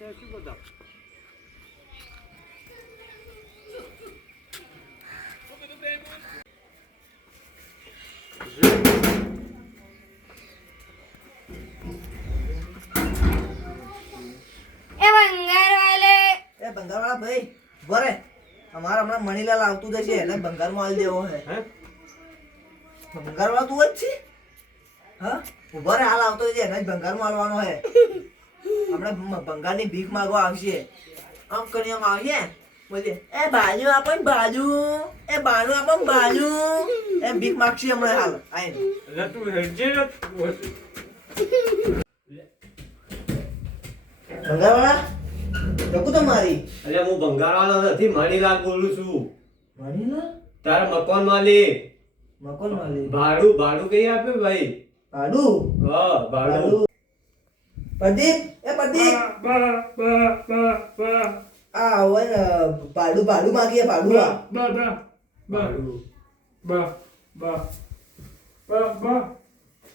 છે શું બધા ભંગારવાળા ભાઈ બરે અમારે હમણાં મણીલાલ આવતું જશે એટલે ભંગારમાં માલ દેવો હે. હે? ભંગારવાળા તું જ છે? હા? ઊભો રે હાલ આવતો છે એને જ ભંગારમાં આલવાનો હે. હમણાં બંગાળની ભીખ માંગવા આવશે. આમ કરી આમ આવશે બોલે એ બાજુ આપો ને બાજુ. એ બાજુ આપો ને બાજુ. એમ ભીખ માગશે હમણાં હાલ. આઈને તું હેડજે તો મારી. અરે હું બંગાળવાળો નથી મણીલાલ બોલું છું. મણીલાલ? તારા મકાન માલિક. મકાન માલી ભાડું ભાડું કઈ આપ્યું ભાઈ? ભાડું? હા ભાડું. પ્રદીપ એ પ્રદીપ. આ હવે ને ભાડું ભાડું માંગીએ ભાડું આ.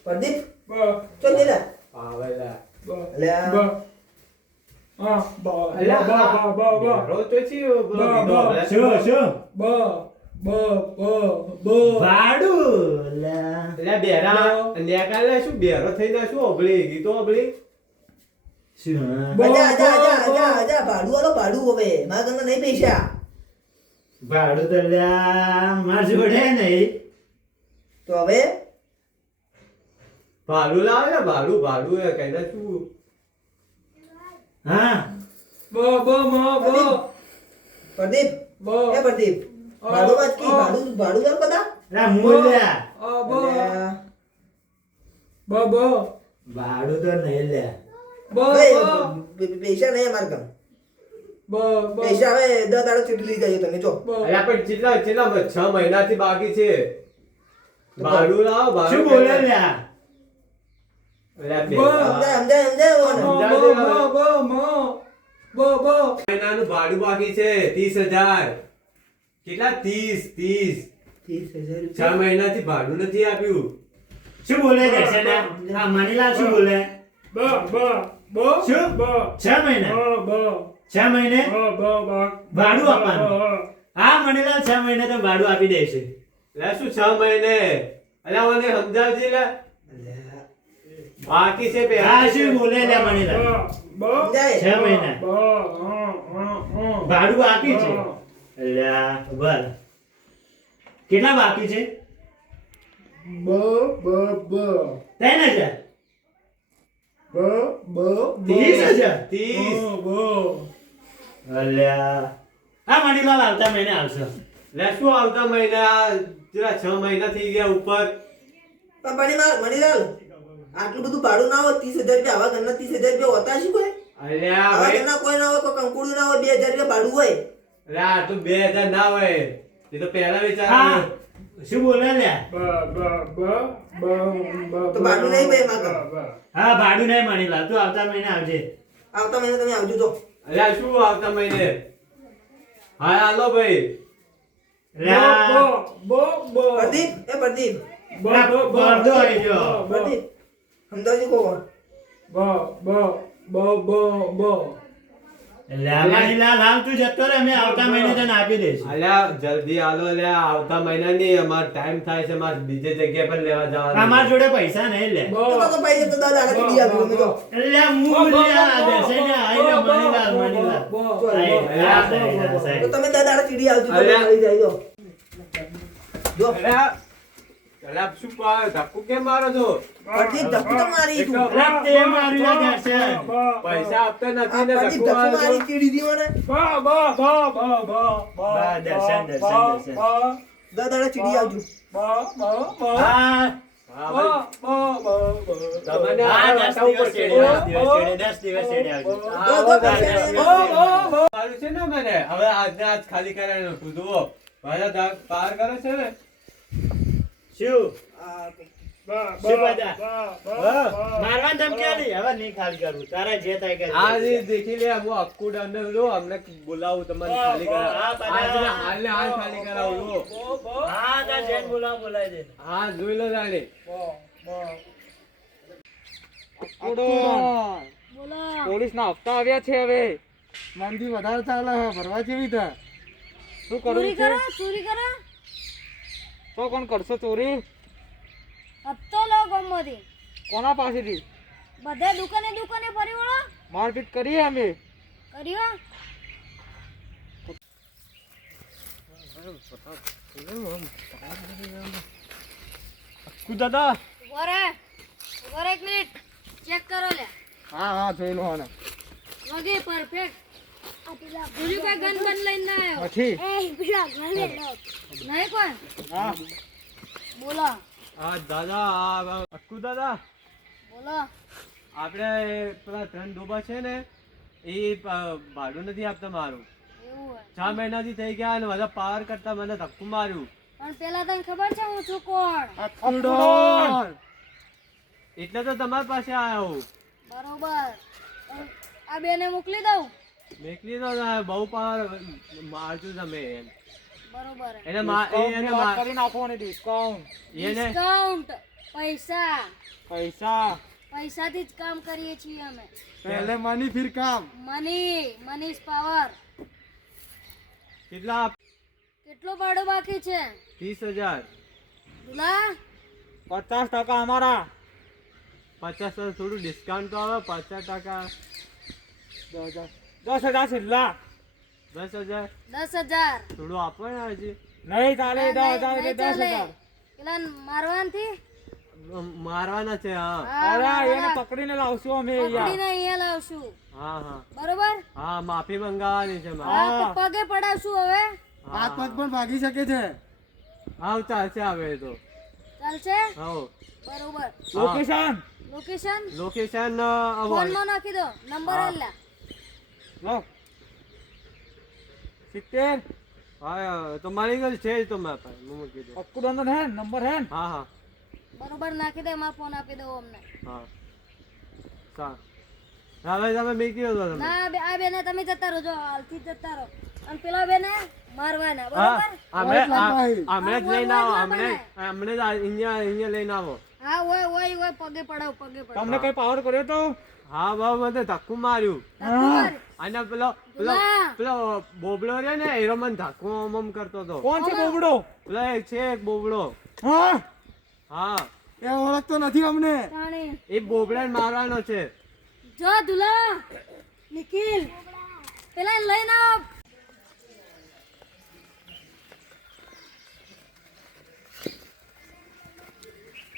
પ્રદીપ ચો લે લે બેરો શું બેરા બેરો થઈને શું ઓગળી ગીતો ઓગળી. ભાડું આલો ભાડું હવે. મારા ઘરના પૈસા. ભાડું તો માર જોડે નહીં. તો હવે? ભાડું લાવે ને ભાડું ભાડું એ કઈને શું? હા? પ્રદીપ. એ પ્રદીપ ભાડું વાત કી? ભાડું ભાડું ચાલ બધા? રા મૂલ્યા અલ્યા, ભાડું તો નહીં લ્યા પૈસા નહીં અમારે કામ પૈસા હવે દસ દાડો ચૂંટી લઈ જાય તમે જો. અલ્યા પણ કેટલા કેટલા છ મહિનાથી બાકી છે? ભાડું લાવો ભાડું શું બોલે લ્યા? ભાડું બાકી છે ત્રીસ હજાર. કેટલા? ત્રીસ ત્રીસ. છ મહિના મહિનાથી ભાડું નથી આપ્યું. શું બોલે છે મનીલાલ શું બોલે? શું? છ મહિના. છ મહિને? ભાડું આપવાનું? હા. મણીલાલ છ મહિને તો ભાડું આપી દેશે. લે શું છ મહિને? અલ્યા મને સમજાવજે લે. બાકી છે પે હા શું બોલે લ્યા મણીલાલ બ છ મહિના. ભાડું બાકી છે? લ્યા બર કેટલા બાકી છે? ત્રણ હજાર ત્રીસ હજાર ત્રીસ. અલ્યા. હા મનીલાલ આવતા મહિને આવશે. લે શું આવતા મહિના? જરા છ મહિના થઈ ગયા ઉપર. પણ મણીલાલ મણીલાલ આટલું બધું ભાડું ના હોય ત્રીસ હજાર રૂપિયા આવા ઘરના ત્રીસ હજાર રૂપિયા હોતા શું કોઈ અલ્યા આવા ભાઈ ઘરના કોઈ ના હોય કોઈ કંકુડું ના હોય બે હજાર રૂપિયા ભાડું હોય. અલ્યા આ તો બે હજાર ના હોય. એ તો પહેલા હા. વિચાર શું બોલે લે તો ભાડું નહીં હા ભાડું નહીં મનીલાલ તું આવતા મહિને આવજે આવતા મહિને તમે આવજો તો અરે શું આવતા મહિને હા હાલો ભાઈ લ્યા પ્રદીપ એ પ્રદીપ પડદો આવી ગયો પ્રદીપ સમજાવજો કોણ બ બ તું જતો જલ્દી આલો અલ્યા આવતા મહિના ની અમાર ટાઈમ થાય છે મારે બીજે જગ્યા પર લેવા જવાનું અમારા જોડે પૈસા નહીં લે. તો તો પૈસા તો દાદા આગળ દી આપજો તમે જો લ્યા હું લ્યા દર્શન આઈ લે મનીલાલ મનીલાલ આઈ લ્યા સાહેબ, તો તમે દાદા આગળ ચીડી આવજો તો અલ્યા. જાય જો. જો અલ્યા શું પાયો ધક્કો કેમ મારો છો પ્રદીપ ધક્કો તો મારી તું અરે તે માર્યું લે દર્શન પૈસા આપતા નથી ને ધક્કો ધક્કો મારો મારી છો. ચીડી દી મને બા, દર્શન દર્શન દર્શન દાદા આગળ ચીડી આવજો હા હા ભાઈ. હા આ દસ બતાવવું દિવસ પડશે. છેડે, દસ દિવસ છેડે, દસ દિવસ છેડે આવજો દો, દો, હા, પૈસા દસ નહીં. દિવસ સારું છે ને મને હવે આજને આજ ખાલી દાગ પાર કરે છે ને શું? આ શું બધા? હા, મારવાની ધમકી આલી? હવે નહીં ખાલી કરવું તારા જે થાય કરી આ દેખી લે હું અક્કુ ડંડે જો અમને બોલાવું તમને ખાલી કરાવ. આજને હાલને હાલ ખાલી કરાવું જો. હા તાર જેન બોલાવ બોલાવી દે. હા જોઈ લો જાણે અક્કુડો બોલો પોલીસ ના હપ્તા આવ્યા છે હવે. મનથી વધારે ચાલે છે ભરવા જેવી છે. શું કરવું ચોરી છે? ચોરી કરો. તો કોણ કરશો ચોરી? હપ્તો લો ગમોથી કોના પાસેથી? બધે દુકાને દુકાને ફરી વળો. મારપીટ કરીએ અમે? કર્યો દાદા? વરે રે એક મિનિટ. ચેક કરો લે. હા હા જોઈ લો આને. વગે પરફેક્ટ. ભૂલી કઈ ગન ગન લઈને ના આવ્યો? નથી નહીં કોણ હા. બોલો. હા દાદા અક્કુ દાદા. બોલો. આપણે પેલા ત્રણ ડોબા છે ને એ ભાડું નથી આપતા મારું. છ મહિનાથી થઈ ગયા અને બધા પાવર કરતા મને ધક્કું માર્યું. પણ પેલા તને ખબર છે હું છું કોણ? એટલે તો તમારી પાસે આવ્યો બરોબર. આ બેને મોકલી દઉં? મેકલી તો બહુ પાવર મારજો તમે એમ. બરોબર એને એને કરી નાખો ને ડિસ્કાઉન્ટ ડિસ્કાઉન્ટ પૈસા. પૈસા. પૈસાથી જ કામ કરીએ છીએ અમે. પહેલે મની ફિર કામ. મની મની ઇઝ પાવર કેટલા કેટલો ભાડો બાકી છે? ત્રીસ હજાર. દુલા? પચાસ ટકા અમારા. પચાસ હજાર થોડું ડિસ્કાઉન્ટ તો આવે પચાસ ટકા. દસ હજાર. દસ હજાર છેલ્લા. દસ હજાર? દસ હજાર. થોડું આપો ને હજી. નહીં ચાલે દસ હજાર એટલે દસ હજાર. પેલા મારવાનથી? મારવાના છે હા. અરે એને પકડીને લાવશું અમે અહીંયા. પકડીને અહીંયા લાવશું. હા હા. બરોબર? હા માફી મંગાવવાની છે મારે. હા પગે પડાવશું હવે. હાથ પગ પણ ભાગી શકે છે. હાવ ચાલશે આવે તો. ચાલશે? હા બરોબર. લોકેશન લોકેશન લોકેશન ફોનમાં નાખી દો. નંબર હા. લો. સિત્તેર. હા તો મારી ગયેલ છે જ તો મારા પાસે. મમ્મી કીધું દઉં. અક્કુડોનો હે નંબર હે ને? હા હા. બરોબર નાખી દે મારો ફોન આપી દો અમને. હા. સા હવે તમે તમે ના આ બે આ બેને તમે જતા રહો જો હાલથી જતા રહો. અને પેલા બેને મારવાના બરોબર. હમણાં જ લઈને આવો હમણાં હમણે હમણે જ અહીંયા અહીંયા લઈને આવો. હા ઓય ઓય ઓય પગે પડાવ પગે પડાવ. તમને કઈ પાવર કર્યો તો? હા બાબા મને ધક્કું માર્યું. અને પેલો પેલો પેલો બોબડો રે ને એરો મને ધક્કો આમ આમ કરતો હતો. કોણ છે બોબડો? પેલો એક છે એક બોબડો. હા? હા. એ ઓળખતો નથી અમને. એ બોબડા મારવાનો છે. જો દુલા નિખિલ પેલા લઈને આવ.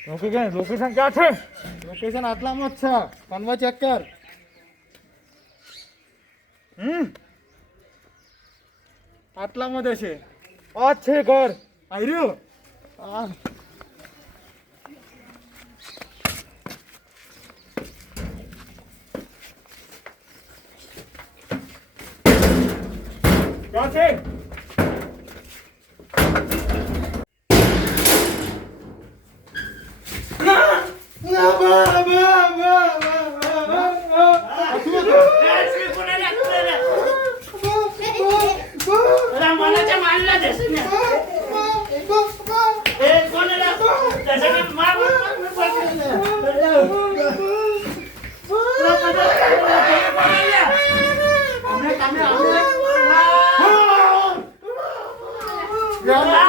લોકેશન લોકેશન ક્યાં છે? લોકેશન આટલામાં જ છે. ફોનમાં ચેક કર. હમ? આટલામાં જ છે આ છે ઘર. આવ્યું આ Jangan,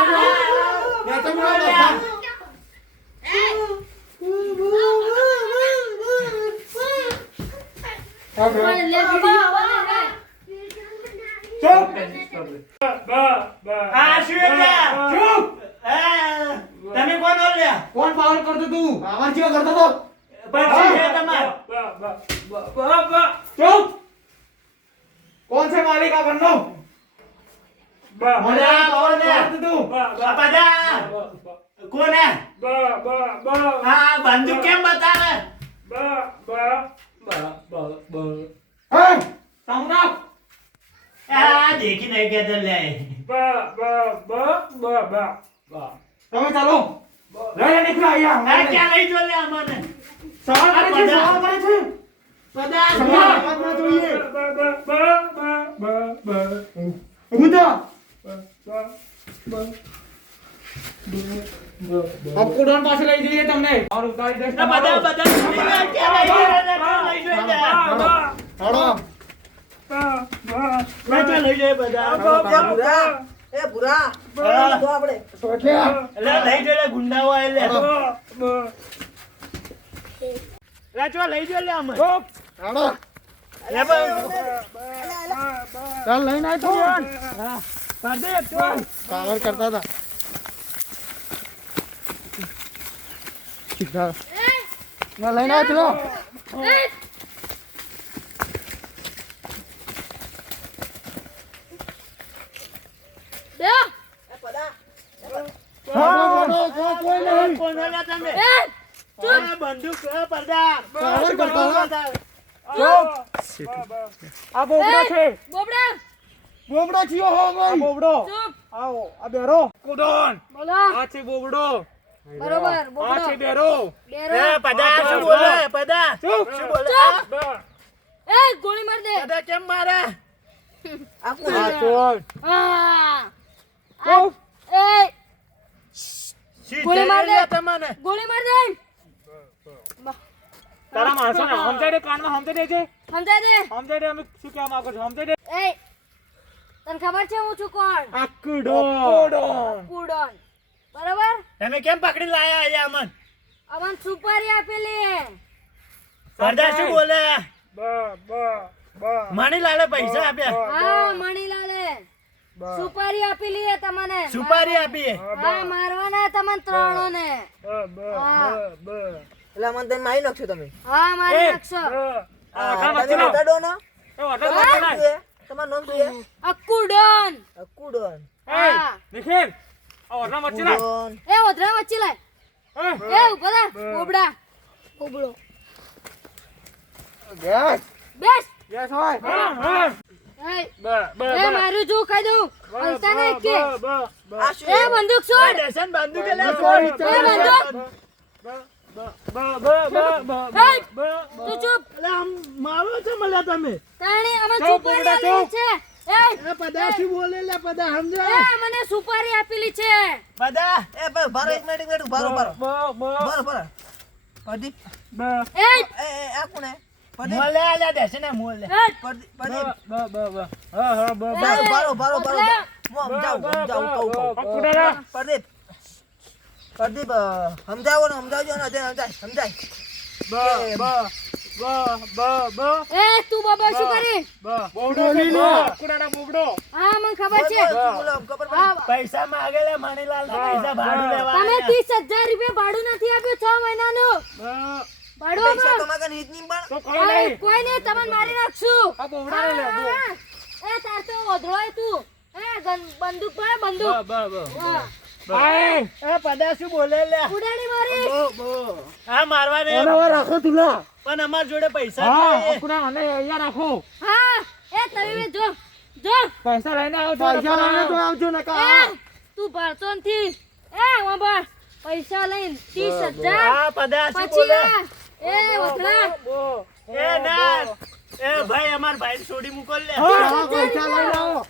કોણ છે માલિક આ ઘરનો મને કરતો તું આ બધા કોણ હે? બંદૂક કેમ બતાવે હે સામરાવ આ દેખી નહીં કે લે તમે ચાલો લઈને નીકળો આ ક્યાં લઈ જો લે અમને સવાલ કરે છે સવાલ કરે છે બધા સવાલ જોઈએ તો કુડોન પાસે લઈ જઈએ તમને. ઓર ઉતારી દઈશ. બધા બધા દે, લઈ જઈએ? લઈ. હાડો લે, ચાલ લઈ જઈએ બધા. એ ભૂરા આપણે. લઈ જઈએ ગુંડાઓ આય લે. લે, લઈ જઈએ લે આમ. હાડો લે, ચાલ લઈને ચાલ. પાવર કરતા હતા. સીધા. લઈને આય ચલો બંદૂક, પડદા. પાવર આ બોબડો છે. બોબડા. બોબડો થયો હો મન બોબડો. ચૂપ. આવો આ બેરો. કુડોન. બોલો. આ છે બોબડો. બરોબર આ છે બેરો. બેરો. એ પદા શું બોલે? પદા ચૂપ. શું બોલે? એ ગોળી માર દે. પદા કેમ મારે? આ કોણ? આ ચોર આ- એ. ગોળી માર દે. તમને? ગોળી માર દે. તારા માણસો ને સમજાય દે કાનમાં સમજાય દે સમજાય દે. સમજાય દે અમે શું કહેવા માંગો છો? સમજાય દે. એ તને ખબર છે હું છું કોણ? આ કુડોન કુડોન બરાબર? તમે કેમ પકડી લાયા અહીંયા અમન? અમન સુપારી આપેલી સરદાર શું બોલે? મણી મણીલાલે પૈસા આપ્યા. હા મણીલાલે. સુપારી આપેલી હે તમને. સુપારી આપી હા મારવાના તમને ત્રણો ને હા. એટલે મને તમે મારી નાખશો તમે? હા મારી નાખશો. તમે છે? તમારું નામ શું છે? હા. નિખિલ ઓરડા મચ્છી લાય એ ઓધરા વચ્ચે લાય એ ઊભો થા બોબડા. બોબડો. ગેસ બેસ. ગેસ હોય. મારું જો ખાઈ દઉં? હલતા નહીં કે? શું એ બંદૂક છોડ. બંદૂક એ બંદૂક. એ તું ચૂપ મારો છે મળ્યા તમે તાણી અમે સુપારી આપેલી છે એ. પદા બોલે લે પદા એ મને સુપારી આપેલી છે. પદા એ ભાઈ એક મિનિટ મિનિટ ભારો ભારો. ભારો ભારો. પદી એ. એ એ આ પદી મોલે લે દર્શન મોલે. એ. પદી પદી હા હા ભારો ભારો ભારો ભારો. હું સમજાવું સમજાવું કહું કહું પ્રદીપ. પ્રદીપ સમજાવો ને સમજાવજો ને અજય સમજાય સમજાય. એ તું બાબા શું કરી? હા મને ખબર છે. બોલ, બોલ, બોલો, ખબર પડી? પૈસા માંગેલા મણીલાલ ના પૈસા ભાડું લેવા તમે આયા. ત્રીસ હજાર રૂપિયા ભાડું નથી આપ્યું છ મહિનાનું? ભાડું પૈસા નહીં પણ? કોઈ નહીં. તમને મારી નાખશું. એ તાર તો તું. એ બંદૂક બંદૂક. એ પદા શું બોલે લે ઉડાડી મારી. હા મારવા ને રાખો તુલા પણ અમાર જોડે પૈસા જ નહીં. અને અહીંયા રાખો. હા એ તમે જો જો. પૈસા લઈને આવજો પૈસા લઈને તો આવજો ને એ તું ભરતો નથી એ વાંભળ પૈસા લઈને ત્રીસ હજાર. હા પદા શું બોલે? એ વખરા એ ના. એ ભાઈ અમાર ભાઈ છોડી મૂકો લે પૈસા લઈને આવો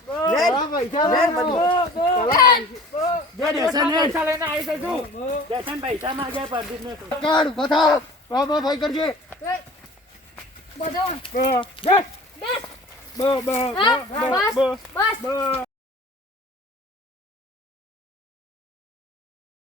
પૈસા લે, લઈને આવો દર્શન પૈસા લઈને આવી જજો. દર્શન પૈસા માંગે પરદીપ ને કાઢ બતાવ બાબા ભાઈ કરજે. બધો. બસ બેસ હા બસ બસ.